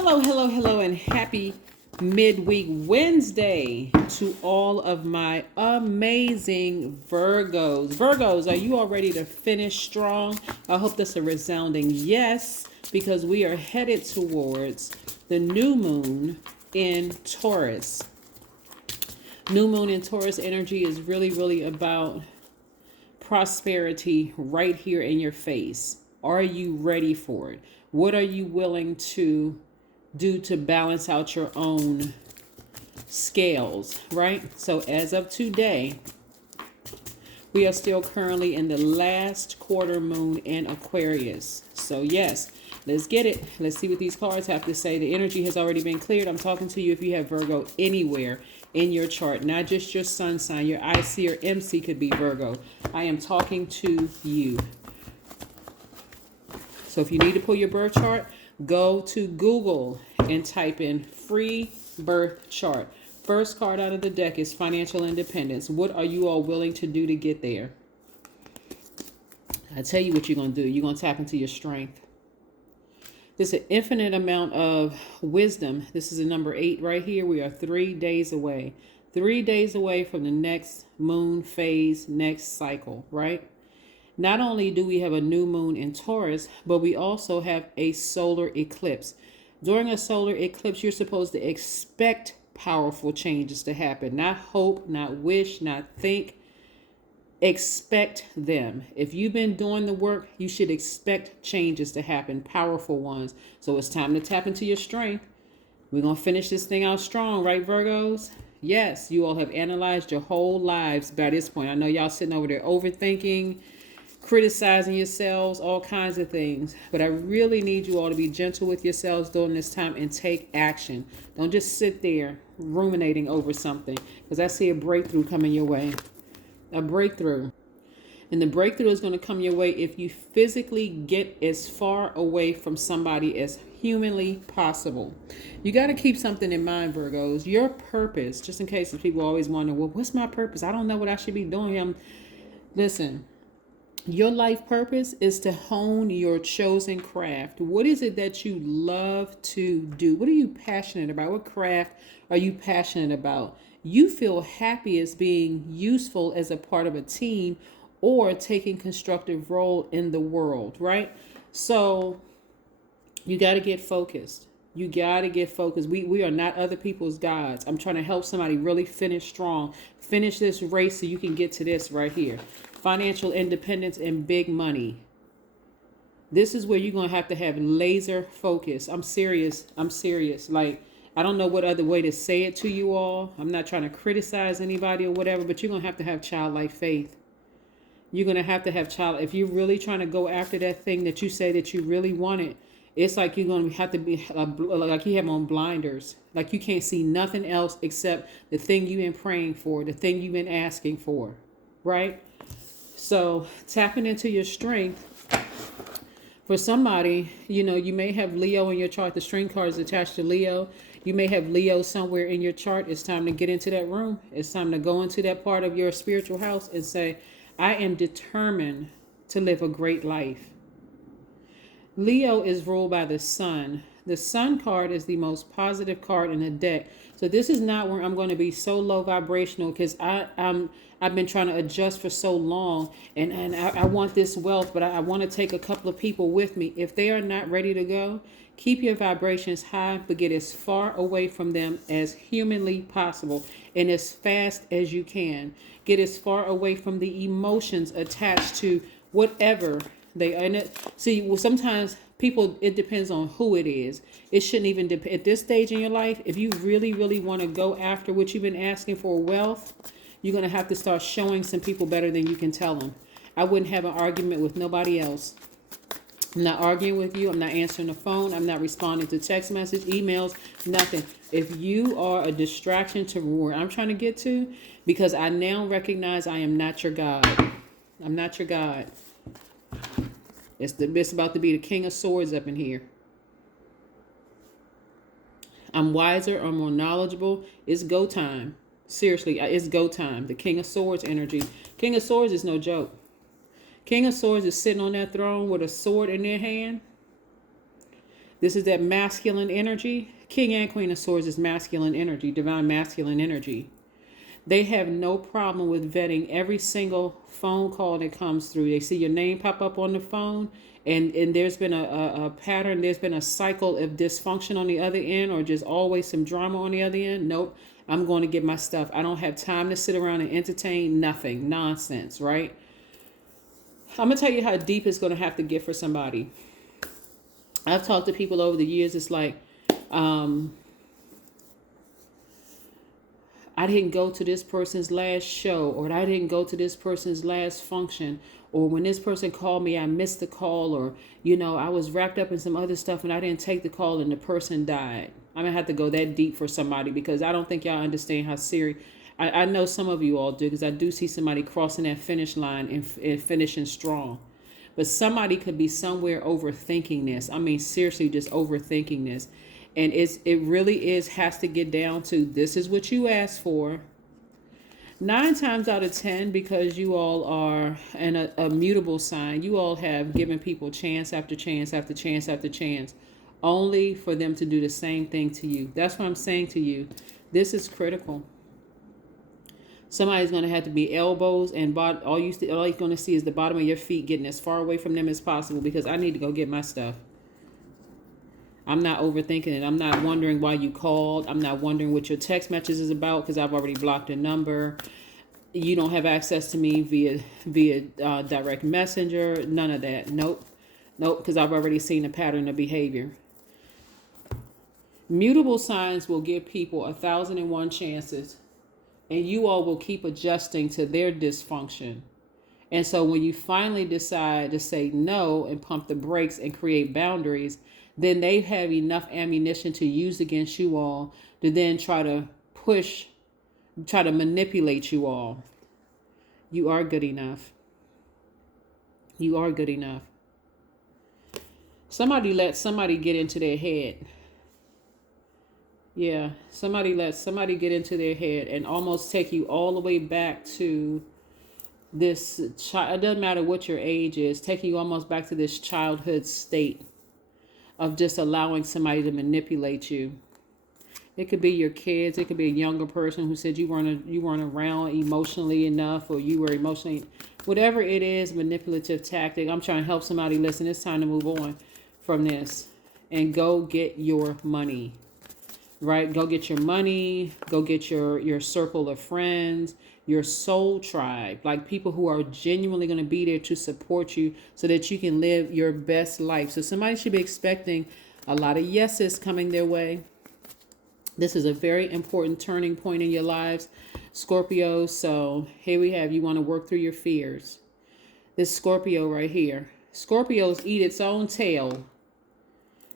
Hello, hello, hello, and happy midweek Wednesday to all of my amazing Virgos. Virgos, are you all ready to finish strong? I hope that's a resounding yes, because we are headed towards the new moon in Taurus. New moon in Taurus energy is really about prosperity right here in your face. Are you ready for it? What are you willing to do to balance out your own scales, right? So as of today, we are still currently in the last quarter moon in Aquarius. So yes, let's get it. Let's see what these cards have to say. The energy has already been cleared. I'm talking to you if you have Virgo anywhere in your chart, not just your sun sign. Your IC or MC could be Virgo. I am talking to you. So if you need to pull your birth chart, go to Google and type in free birth chart. First card out of the deck is financial independence. What are you all willing to do to get there? I tell you what you're going to do. You're going to tap into your strength. There's an infinite amount of wisdom. This is a number 8 right here. We are 3 days away. 3 days away from the next moon phase, next cycle, right? Not only do we have a new moon in Taurus, but we also have a solar eclipse. During a solar eclipse, you're supposed to expect powerful changes to happen. Not hope, not wish, not think. Expect them. If you've been doing the work, you should expect changes to happen, powerful ones. So it's time to tap into your strength. We're going to finish this thing out strong, right, Virgos? Yes, you all have analyzed your whole lives by this point. I know y'all sitting over there overthinking, criticizing yourselves, all kinds of things. But I really need you all to be gentle with yourselves during this time and take action. Don't just sit there ruminating over something, because I see a breakthrough coming your way. A breakthrough. And the breakthrough is going to come your way if you physically get as far away from somebody as humanly possible. You got to keep something in mind, Virgos. Your purpose, just in case people always wonder, well, what's my purpose? I don't know what I should be doing. Listen. Your life purpose is to hone your chosen craft. What is it that you love to do? What are you passionate about? What craft are you passionate about? You feel happy as being useful as a part of a team or taking constructive role in the world, right? So you got to get focused. You got to get focused. We are not other people's gods. I'm trying to help somebody really finish strong. Finish this race so you can get to this right here. Financial independence and big money. This is where you're going to have laser focus. I'm serious. Like, I don't know what other way to say it to you all. I'm not trying to criticize anybody or whatever, but you're going to have childlike faith. You're going to have child. If you're really trying to go after that thing that you say that you really wanted, it's like you're going to have to be like you have on blinders. Like you can't see nothing else except the thing you've been praying for, the thing you've been asking for, right? So tapping into your strength. For somebody, you may have Leo in your chart. The string card is attached to Leo. You may have Leo somewhere in your chart. It's time to get into that room. It's time to go into that part of your spiritual house and say, I am determined to live a great life. Leo is ruled by the sun. The sun card is the most positive card in the deck. So this is not where I'm going to be so low vibrational, because I've been trying to adjust for so long, and I want this wealth, but I want to take a couple of people with me. If they are not ready to go, keep your vibrations high, but get as far away from them as humanly possible and as fast as you can. Get as far away from the emotions attached to whatever they are in it. See, well, sometimes people, it depends on who it is. It shouldn't even depend. At this stage in your life, if you really want to go after what you've been asking for, wealth, you're going to have to start showing some people better than you can tell them. I wouldn't have an argument with nobody else. I'm not arguing with you. I'm not answering the phone. I'm not responding to text message, emails, nothing. If you are a distraction to where I'm trying to get to, because I now recognize I am not your God. I'm not your God. It's about to be the King of Swords up in here. I'm wiser. I'm more knowledgeable. It's go time. Seriously, it's go time. The King of Swords energy. King of Swords is no joke. King of Swords is sitting on that throne with a sword in their hand. This is that masculine energy. King and Queen of Swords is masculine energy, divine masculine energy. They have no problem with vetting every single phone call that comes through. They see your name pop up on the phone, and there's been a pattern, there's been a cycle of dysfunction on the other end, or just always some drama on the other end. Nope, I'm going to get my stuff. I don't have time to sit around and entertain nothing, nonsense, right? I'm going to tell you how deep it's going to have to get for somebody. I've talked to people over the years. It's like, I didn't go to this person's last show, or I didn't go to this person's last function, or when this person called me, I missed the call, or, I was wrapped up in some other stuff and I didn't take the call and the person died. I'm going to have to go that deep for somebody, because I don't think y'all understand how serious. I know some of you all do, because I do see somebody crossing that finish line and finishing strong. But somebody could be somewhere overthinking this. I mean, seriously, just overthinking this. And it really has to get down to, this is what you asked for. 9 times out of 10, because you all are a mutable sign, you all have given people chance after chance after chance after chance, only for them to do the same thing to you. That's what I'm saying to you. This is critical. Somebody's going to have to be elbows and all you're going to see is the bottom of your feet, getting as far away from them as possible, because I need to go get my stuff. I'm not overthinking it. I'm not wondering why you called. I'm not wondering what your text message is about, because I've already blocked a number. You don't have access to me via direct messenger. None of that. Nope, because I've already seen a pattern of behavior. Mutable signs will give people 1,001 chances. And you all will keep adjusting to their dysfunction. And so when you finally decide to say no and pump the brakes and create boundaries, then they have enough ammunition to use against you all to then try to manipulate you all. You are good enough. You are good enough. Somebody let somebody get into their head. Yeah, somebody let somebody get into their head and almost take you all the way back to this child. It doesn't matter what your age is, taking you almost back to this childhood state of just allowing somebody to manipulate you. It could be your kids. It could be a younger person who said you weren't around emotionally enough, or you were emotionally, whatever it is, manipulative tactic. I'm trying to help somebody listen. It's time to move on from this and go get your money. Right? Go get your money, go get your circle of friends, your soul tribe, like people who are genuinely going to be there to support you so that you can live your best life. So somebody should be expecting a lot of yeses coming their way. This is a very important turning point in your lives, Scorpio. So here we have, you want to work through your fears. This Scorpio right here. Scorpios eat its own tail.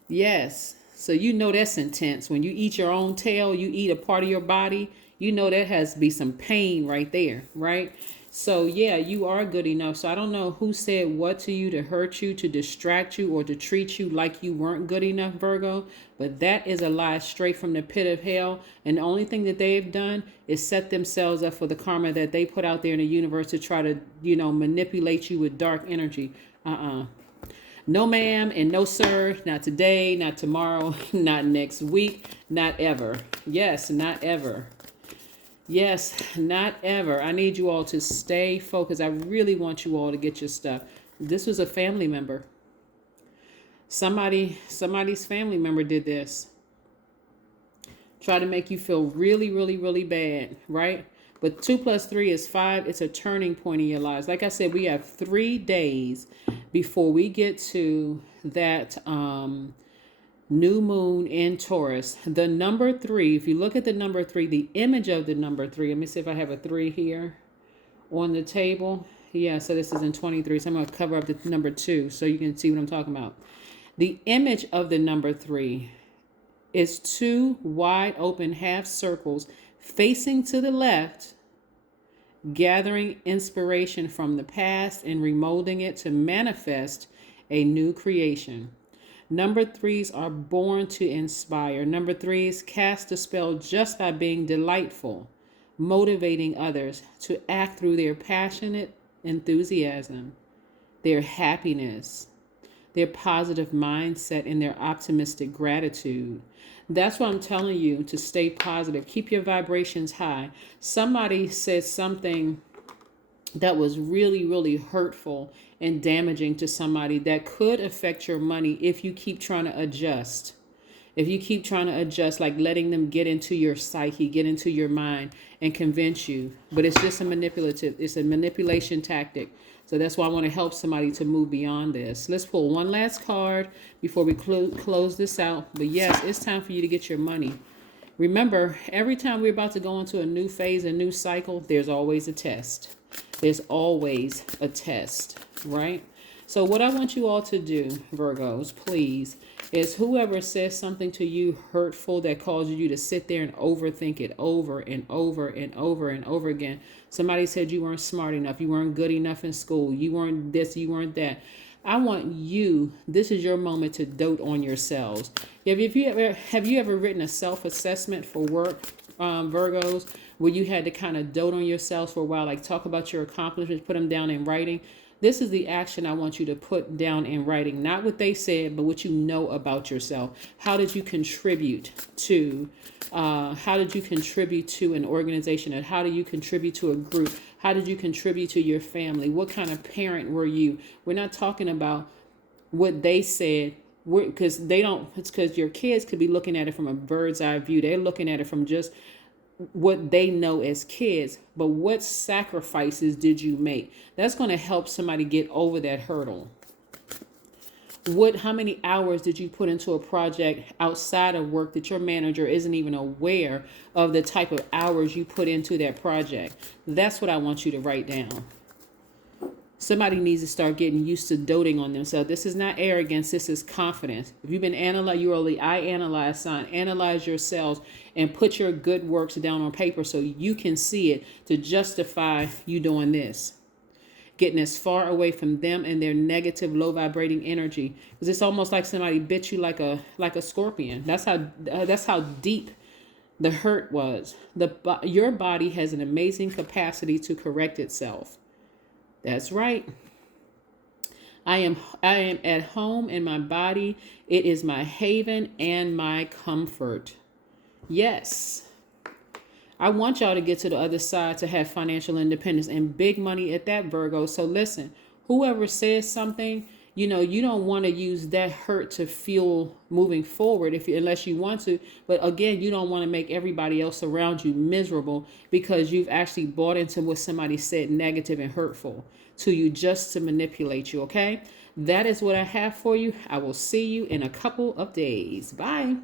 Yes. So you know that's intense. When you eat your own tail, you eat a part of your body, you know that has to be some pain right there, right? So yeah, you are good enough. So I don't know who said what to you to hurt you, to distract you, or to treat you like you weren't good enough, Virgo. But that is a lie straight from the pit of hell. And the only thing that they've done is set themselves up for the karma that they put out there in the universe to try to, manipulate you with dark energy. No ma'am and no sir, not today, not tomorrow, not next week, not ever. Yes, not ever. Yes, not ever. I need you all to stay focused. I really want you all to get your stuff. This was a family member. Somebody's family member did this. Try to make you feel really, really, really bad, right? But 2 + 3 is 5. It's a turning point in your lives. Like I said, we have 3 days before we get to that new moon in Taurus. The number 3, if you look at the number 3, the image of the number 3, let me see if I have a 3 here on the table. Yeah, so this is in 23. So I'm going to cover up the number 2 so you can see what I'm talking about. The image of the number 3 is 2 wide open half circles facing to the left, gathering inspiration from the past and remolding it to manifest a new creation. Number 3s are born to inspire. Number 3s cast a spell just by being delightful, motivating others to act through their passionate enthusiasm, their happiness, their positive mindset, and their optimistic gratitude. That's why I'm telling you to stay positive. Keep your vibrations high. Somebody said something that was really, really hurtful and damaging to somebody that could affect your money if you keep trying to adjust. If you keep trying to adjust, like letting them get into your psyche, get into your mind and convince you. But it's just it's a manipulation tactic. So that's why I want to help somebody to move beyond this. Let's pull one last card before we close this out. But yes, it's time for you to get your money. Remember, every time we're about to go into a new phase, a new cycle, there's always a test. There's always a test, right? So what I want you all to do, Virgos, please, is whoever says something to you hurtful that causes you to sit there and overthink it over and over and over and over again. Somebody said you weren't smart enough, you weren't good enough in school, you weren't this, you weren't that. I want you, this is your moment to dote on yourselves. Have you ever written a self-assessment for work, Virgos, where you had to kind of dote on yourselves for a while, like talk about your accomplishments, put them down in writing? This is the action I want you to put down in writing, not what they said, but what you know about yourself. How did you contribute to an organization? And how do you contribute to a group? How did you contribute to your family? What kind of parent were you? We're not talking about what they said, because it's because your kids could be looking at it from a bird's eye view. They're looking at it from just what they know as kids, but what sacrifices did you make? That's going to help somebody get over that hurdle. How many hours did you put into a project outside of work that your manager isn't even aware of the type of hours you put into that project? That's what I want you to write down. Somebody needs to start getting used to doting on themselves. This is not arrogance. This is confidence. If you've been you are the I analyze sign. Analyze yourselves and put your good works down on paper so you can see it to justify you doing this. Getting as far away from them and their negative, low vibrating energy, because it's almost like somebody bit you like a scorpion. That's how deep the hurt was. Your body has an amazing capacity to correct itself. That's right. I am at home in my body. It is my haven and my comfort. Yes. I want y'all to get to the other side to have financial independence and big money at that, Virgo. So listen, whoever says something, you don't want to use that hurt to fuel moving forward unless you want to. But again, you don't want to make everybody else around you miserable because you've actually bought into what somebody said negative and hurtful to you just to manipulate you. Okay, that is what I have for you. I will see you in a couple of days. Bye.